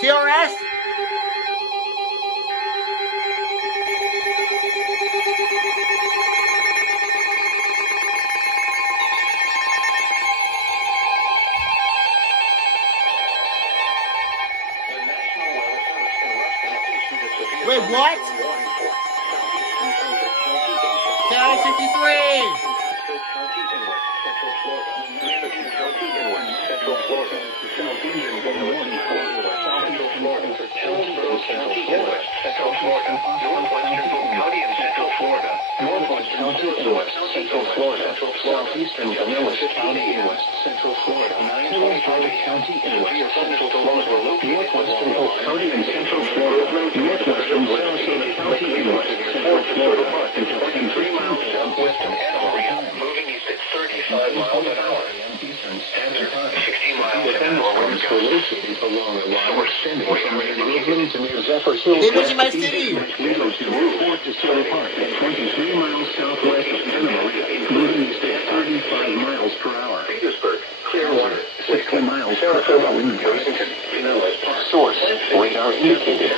TRS? Wait, what? KIH63! Central Florida, Northwestern County and Central Florida, Northwestern County in West Central Florida, Southeastern Pinellas County in West Central Florida, Hillsborough County in West Central Florida, Northwestern Polk County in Central Florida, Northwestern Sarasota County in West Central Florida, until 10:3 miles southwest of Santa Maria, moving east at 35 miles an hour. Eastern Standard Time, 60 miles an hour. Winds were located along a line extending from Groveland to near Zephyrhills They was West, in my city. Lake-Leto to Fort Desoto Park, at 23 miles southwest of Santa Maria, moving east at 35 miles per hour. Petersburg, Clearwater, 60 miles per hour wind gusts. Pinellas Park. Source, radar indicated.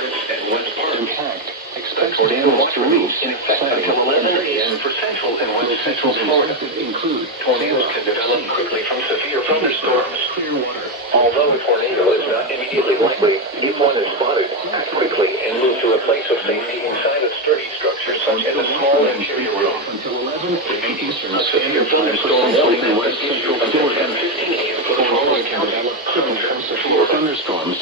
Impact. Expect damage to roofs. In effect until 11 a.m. for Central and West Central Florida. Include tornadoes can develop quickly from severe thunderstorms. Clearwater. Although a tornado is not immediately likely, if one is spotted, act quickly and move to a place of safety inside a sturdy structure such as a small interior room. Until 11 a.m. Eastern Standard Time for Central and West Central Florida. 10:15 a.m. for the Florida can develop quickly from severe thunderstorms.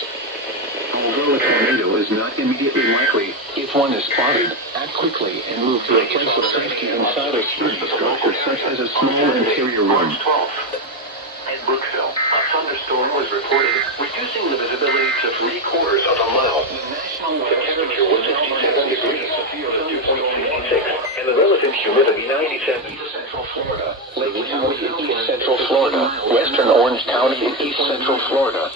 Although a tornado is not immediately likely, if one is spotted, act quickly and move to a place of safety inside a sturdy structure such as a small interior room. At Brookville, a thunderstorm was reported, reducing the visibility to 3/4 of a mile. The temperature was 67 degrees, the dew point 56, and the relative humidity 97. Central Florida, Lake-Leto in East Central Florida, Western Orange County in East Central Florida,